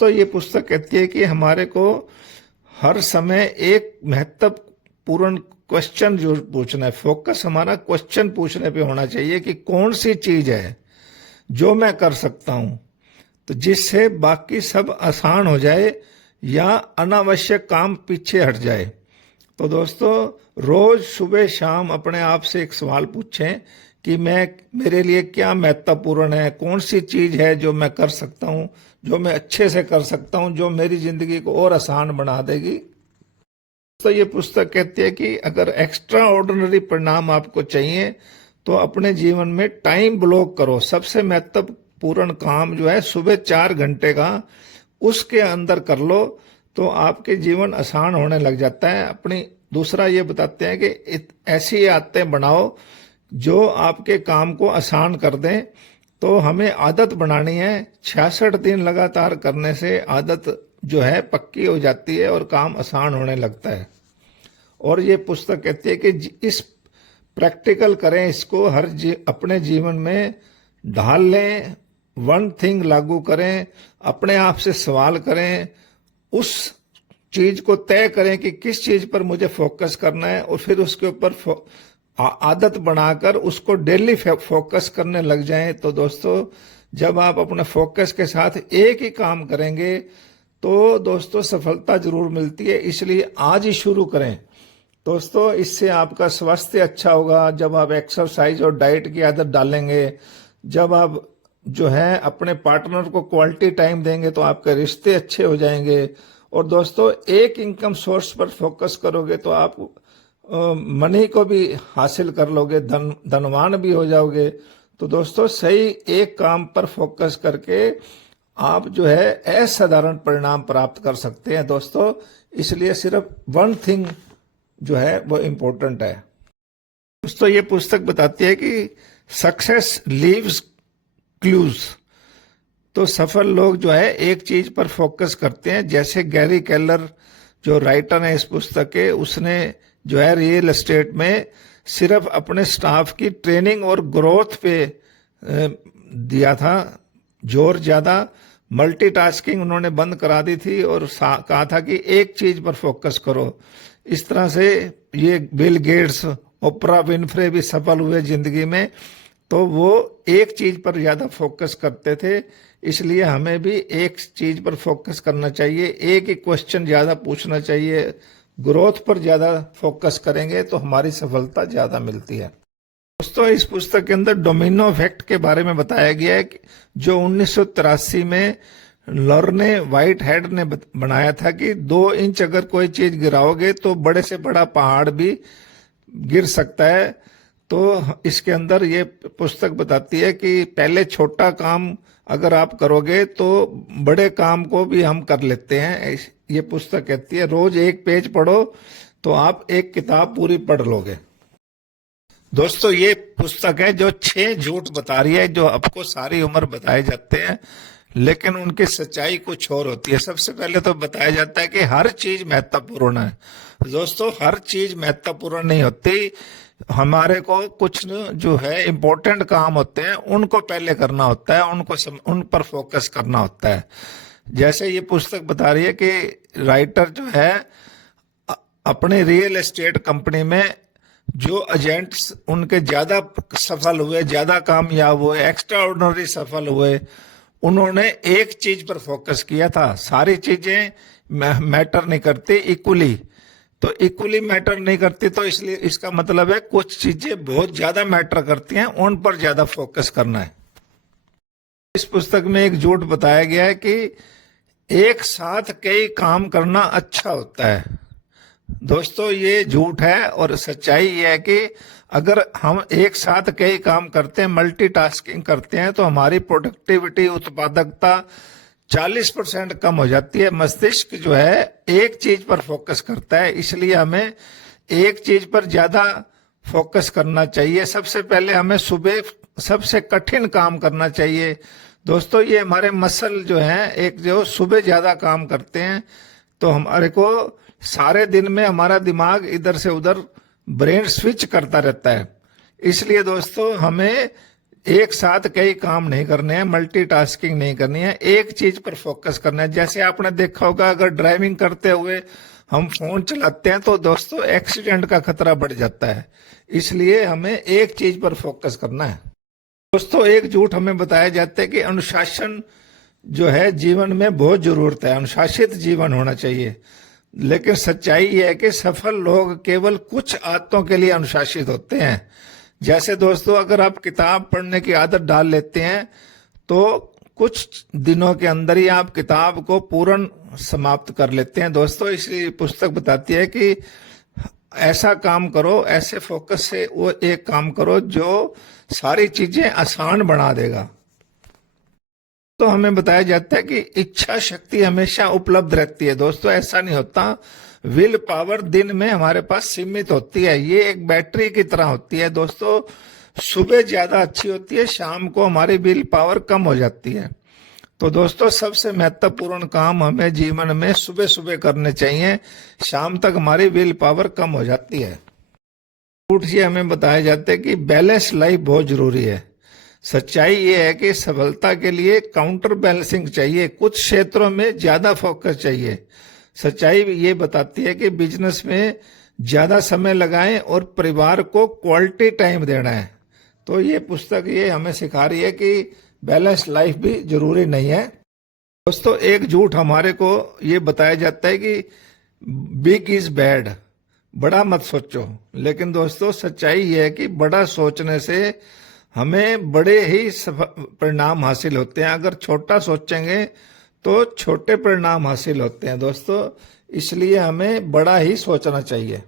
तो ये पुस्तक कहती है कि हमारे को हर समय एक महत्वपूर्ण क्वेश्चन जो पूछना है, फोकस हमारा क्वेश्चन पूछने पे होना चाहिए कि कौन सी चीज है जो मैं कर सकता हूं, तो जिससे बाकी सब आसान हो जाए या अनावश्यक काम पीछे हट जाए। तो दोस्तों, रोज सुबह शाम अपने आप से एक सवाल पूछें कि मेरे लिए क्या महत्वपूर्ण है, कौन सी चीज है जो मैं कर सकता हूं, जो मैं अच्छे से कर सकता हूं, जो मेरी जिंदगी को और आसान बना देगी। तो ये पुस्तक कहती है कि अगर एक्स्ट्रा ऑर्डिनरी परिणाम आपको चाहिए तो अपने जीवन में टाइम ब्लॉक करो। सबसे महत्वपूर्ण काम जो है सुबह 4 घंटे का, उसके अंदर कर लो तो आपके जीवन आसान होने लग जाता है। अपनी दूसरा ये बताते हैं कि ऐसी आदतें बनाओ जो आपके काम को आसान कर दें। तो हमें आदत बनानी है, 66 दिन लगातार करने से आदत जो है पक्की हो जाती है और काम आसान होने लगता है। और ये पुस्तक कहती है कि इस प्रैक्टिकल करें, इसको अपने जीवन में ढाल लें, वन थिंग लागू करें, अपने आप से सवाल करें, उस चीज को तय करें कि किस चीज पर मुझे फोकस करना है और फिर उसके ऊपर आदत बनाकर उसको डेली फोकस करने लग जाएं। तो दोस्तों, जब आप अपने फोकस के साथ एक ही काम करेंगे तो दोस्तों सफलता जरूर मिलती है, इसलिए आज ही शुरू करें। दोस्तों, इससे आपका स्वास्थ्य अच्छा होगा। जब आप एक्सरसाइज और डाइट की आदत डालेंगे, जब आप जो है अपने पार्टनर को क्वालिटी टाइम देंगे तो आपके रिश्ते अच्छे हो जाएंगे। और दोस्तों, एक इनकम सोर्स पर फोकस करोगे तो आप मनी को भी हासिल कर लोगे, धनवान भी हो जाओगे। तो दोस्तों, सही एक काम पर फोकस करके आप जो है असाधारण परिणाम प्राप्त कर सकते हैं दोस्तों। इसलिए सिर्फ वन थिंग जो है वो इम्पोर्टेंट है। दोस्तों, ये पुस्तक बताती है कि सक्सेस लीव्स क्लूज। तो सफल लोग जो है एक चीज पर फोकस करते हैं। जैसे गैरी केलर जो राइटर है इस पुस्तक के, उसने जो है रियल एस्टेट में सिर्फ अपने स्टाफ की ट्रेनिंग और ग्रोथ पे दिया था जोर ज्यादा। मल्टीटास्किंग उन्होंने बंद करा दी थी और कहा था कि एक चीज पर फोकस करो। इस तरह से ये बिल गेट्स, ओपरा विनफ्रे भी सफल हुए जिंदगी में, तो वो एक चीज पर ज्यादा फोकस करते थे। इसलिए हमें भी एक चीज पर फोकस करना चाहिए, एक ही क्वेश्चन ज्यादा पूछना चाहिए। ग्रोथ पर ज्यादा फोकस करेंगे तो हमारी सफलता ज्यादा मिलती है। दोस्तों, इस पुस्तक के अंदर डोमिनो इफेक्ट के बारे में बताया गया है जो 1983 में लॉर्ने वाइट हेड ने बनाया था कि 2 इंच अगर कोई चीज गिराओगे तो बड़े से बड़ा पहाड़ भी गिर सकता है। तो इसके अंदर ये पुस्तक बताती है कि पहले छोटा काम अगर आप करोगे तो बड़े काम को भी हम कर लेते हैं। ये पुस्तक कहती है रोज एक पेज पढ़ो तो आप एक किताब पूरी पढ़ लोगे। दोस्तों, ये पुस्तक है जो 6 झूठ बता रही है जो आपको सारी उम्र बताए जाते हैं, लेकिन उनकी सच्चाई कुछ और होती है। सबसे पहले तो बताया जाता है कि हर चीज महत्वपूर्ण है। दोस्तों, हर चीज महत्वपूर्ण नहीं होती। हमारे को कुछ जो है इम्पोर्टेंट काम होते हैं उनको पहले करना होता है, उन पर फोकस करना होता है। जैसे ये पुस्तक बता रही है कि राइटर जो है अपने रियल एस्टेट कंपनी में जो एजेंट्स उनके ज्यादा सफल हुए, ज्यादा कामयाब हुए, एक्स्ट्रा ऑर्डिनरी सफल हुए, उन्होंने एक चीज पर फोकस किया था। सारी चीजें मैटर नहीं करती इक्वली, तो इक्वली मैटर नहीं करती, तो इसलिए इसका मतलब है कुछ चीजें बहुत ज्यादा मैटर करती हैं, उन पर ज्यादा फोकस करना है। इस पुस्तक में एक झूठ बताया गया है कि एक साथ कई काम करना अच्छा होता है। दोस्तों, ये झूठ है और सच्चाई ये है कि अगर हम एक साथ कई काम करते हैं, मल्टीटास्किंग करते हैं, तो हमारी प्रोडक्टिविटी, उत्पादकता 40% कम हो जाती है। मस्तिष्क जो है एक चीज पर फोकस करता है, इसलिए हमें एक चीज पर ज्यादा फोकस करना चाहिए। सबसे पहले हमें सुबह सबसे कठिन काम करना चाहिए। दोस्तों, ये हमारे मसल जो हैं एक जो सुबह ज्यादा काम करते हैं, तो हमारे को सारे दिन में हमारा दिमाग इधर से उधर ब्रेन स्विच करता रहता है। इसलिए दोस्तों, हमें एक साथ कई काम नहीं करने हैं, मल्टीटास्किंग नहीं करनी है, एक चीज पर फोकस करना है। जैसे आपने देखा होगा, अगर ड्राइविंग करते हुए हम फोन चलाते हैं तो दोस्तों एक्सीडेंट का खतरा बढ़ जाता है। इसलिए हमें एक चीज पर फोकस करना है। दोस्तों एक झूठ हमें बताया जाता है कि अनुशासन जो है जीवन में बहुत जरूरत है, अनुशासित जीवन होना चाहिए। लेकिन सच्चाई यह है कि सफल लोग केवल कुछ आदतों के लिए अनुशासित होते हैं। जैसे दोस्तों अगर आप किताब पढ़ने की आदत डाल लेते हैं तो कुछ दिनों के अंदर ही आप किताब को पूर्ण समाप्त कर लेते हैं। दोस्तों इसलिए पुस्तक बताती है कि ऐसा काम करो, ऐसे फोकस से वो एक काम करो जो सारी चीजें आसान बना देगा। तो हमें बताया जाता है कि इच्छा शक्ति हमेशा उपलब्ध रहती है। दोस्तों ऐसा नहीं होता, विल पावर दिन में हमारे पास सीमित होती है, ये एक बैटरी की तरह होती है। दोस्तों सुबह ज्यादा अच्छी होती है, शाम को हमारी विल पावर कम हो जाती है। तो दोस्तों सबसे महत्वपूर्ण काम हमें जीवन में सुबह सुबह करने चाहिए, शाम तक हमारी विल पावर कम हो जाती है। ये हमें बताया जाता है कि बैलेंस लाइफ बहुत जरूरी है। सच्चाई ये है कि सफलता के लिए काउंटर बैलेंसिंग चाहिए, कुछ क्षेत्रों में ज्यादा फोकस चाहिए। सच्चाई ये बताती है कि बिजनेस में ज्यादा समय लगाएं और परिवार को क्वालिटी टाइम देना है। तो ये पुस्तक ये हमें सिखा रही है कि बैलेंस लाइफ भी जरूरी नहीं है। दोस्तों एक झूठ हमारे को ये बताया जाता है कि बिग इज बैड, बड़ा मत सोचो। लेकिन दोस्तों सच्चाई ये है कि बड़ा सोचने से हमें बड़े ही परिणाम हासिल होते हैं, अगर छोटा सोचेंगे तो छोटे परिणाम हासिल होते हैं। दोस्तों इसलिए हमें बड़ा ही सोचना चाहिए।